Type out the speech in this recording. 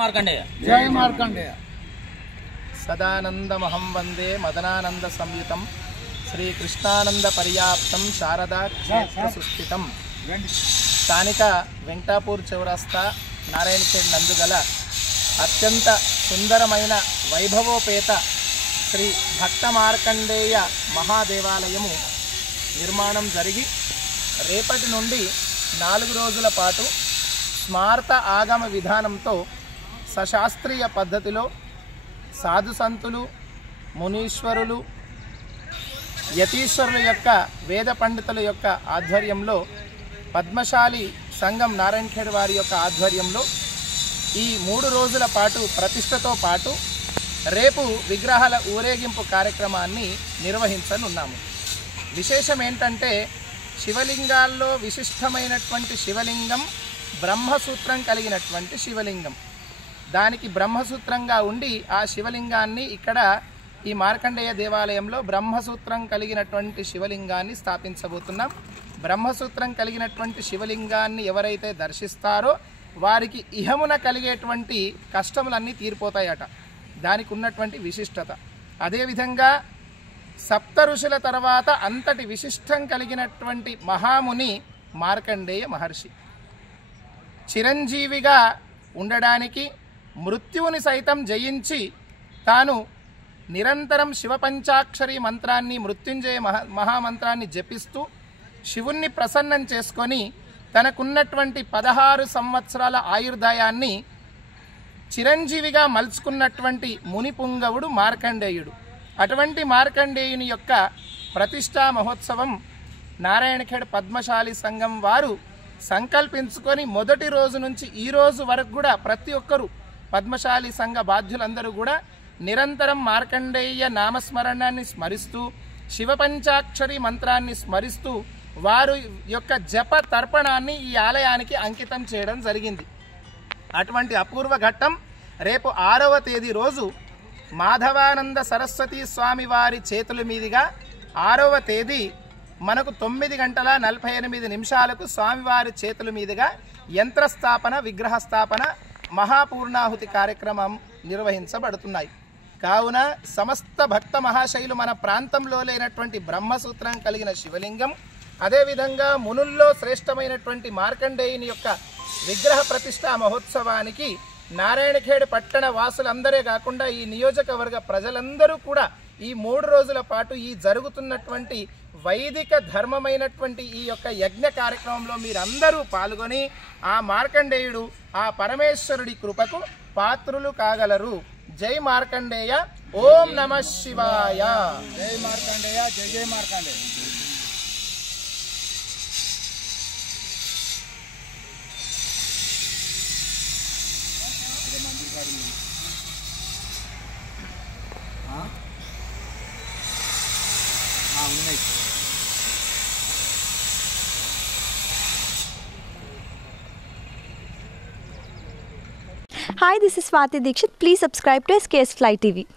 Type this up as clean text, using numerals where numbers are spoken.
మార్కండేయ జయ మార్కండేయ సదానందమహం వందే మదనానంద సంయుతం శ్రీకృష్ణానంద పర్యాప్తం శారదా క్షేత్ర సుస్థితం. స్థానిక వెంకటాపూర్ చౌరస్తా నారాయణఖేడ్ నందుగల అత్యంత సుందరమైన వైభవోపేత శ్రీ భక్త మార్కండేయ మహాదేవాలయము నిర్మాణం జరిగి రేపటి నుండి 4 రోజుల పాటు స్మార్త ఆగమ విధానంతో సశాస్త్రీయ పద్ధతిలో సాధు సంతులు, మునీశ్వరులు, యతీశ్వరుల యొక్క వేద పండితుల యొక్క ఆధ్వర్యంలో పద్మశాలి సంఘం నారాయణఖేడ్ వారి యొక్క ఆధ్వర్యంలో ఈ 3 రోజుల పాటు ప్రతిష్టతో పాటు రేపు విగ్రహాల ఊరేగింపు కార్యక్రమాన్ని నిర్వహించనున్నాము. విశేషం ఏంటంటే శివలింగాల్లో విశిష్టమైనటువంటి శివలింగం బ్రహ్మసూత్రం కలిగినటువంటి శివలింగం. దానికి బ్రహ్మసూత్రంగా ఉండి ఆ శివలింగాన్ని ఇక్కడ ఈ మార్కండేయ దేవాలయంలో బ్రహ్మసూత్రం కలిగినటువంటి శివలింగాన్ని స్థాపించబోతున్నాం. బ్రహ్మసూత్రం కలిగినటువంటి శివలింగాన్ని ఎవరైతే దర్శిస్తారో వారికి ఇహమున కలిగేటువంటి కష్టములన్నీ తీరిపోతాయట. దానికి ఉన్నటువంటి విశిష్టత. అదేవిధంగా సప్త ఋషుల తర్వాత అంతటి విశిష్టం కలిగినటువంటి మహాముని మార్కండేయ మహర్షి. చిరంజీవిగా ఉండడానికి మృత్యువుని సైతం జయించి తాను నిరంతరం శివపంచాక్షరి మంత్రాన్ని, మృత్యుంజయ మహామంత్రాన్ని జపిస్తూ శివుణ్ణి ప్రసన్నం చేసుకొని తనకున్నటువంటి 16 సంవత్సరాల ఆయుర్దాయాన్ని చిరంజీవిగా మలుచుకున్నటువంటి మునిపుంగవుడు మార్కండేయుడు. అటువంటి మార్కండేయుని యొక్క ప్రతిష్టా మహోత్సవం నారాయణఖేడ్ పద్మశాలి సంఘం వారు సంకల్పించుకొని మొదటి రోజు నుంచి ఈ రోజు వరకు కూడా ప్రతి ఒక్కరూ పద్మశాలి సంఘ బాధ్యులందరూ కూడా నిరంతరం మార్కండేయ నామస్మరణాన్ని స్మరిస్తూ శివపంచాక్షరి మంత్రాన్ని స్మరిస్తూ వారు యొక్క జప తర్పణాన్ని ఈ ఆలయానికి అంకితం చేయడం జరిగింది. అటువంటి అపూర్వ ఘట్టం రేపు 6వ తేదీ రోజు మాధవానంద సరస్వతి స్వామి వారి చేతుల మీదుగా 6వ తేదీ మనకు 9:48 స్వామివారి చేతుల మీదుగా యంత్రస్థాపన, విగ్రహస్థాపన, మహాపూర్ణాహుతి కార్యక్రమం నిర్వహించబడుతున్నాయి. కావున సమస్త భక్త మహాశైలు మన ప్రాంతంలో లేనటువంటి బ్రహ్మసూత్రం కలిగిన శివలింగం, అదేవిధంగా మునుల్లో శ్రేష్టమైనటువంటి మార్కండేయుని యొక్క విగ్రహ ప్రతిష్టా మహోత్సవానికి నారాయణఖేడ్ పట్టణ వాసులందరే కాకుండా ఈ నియోజకవర్గ ప్రజలందరూ కూడా ఈ 3 రోజుల పాటు ఈ జరుగుతున్నటువంటి వైదిక ధర్మమైనటువంటి ఈ యొక్క యజ్ఞ కార్యక్రమంలో మీరందరూ పాల్గొని ఆ మార్కండేయుడు, ఆ పరమేశ్వరుడి కృపకు పాత్రులు కాగలరు. జై మార్కండేయ. ఓం నమః శివాయ. జయ మార్కండేయ. జయ జయ మార్కండేయ. ఉన్నాయి. Hi, this is Swati Dikshit. Please subscribe to SKS Fly TV.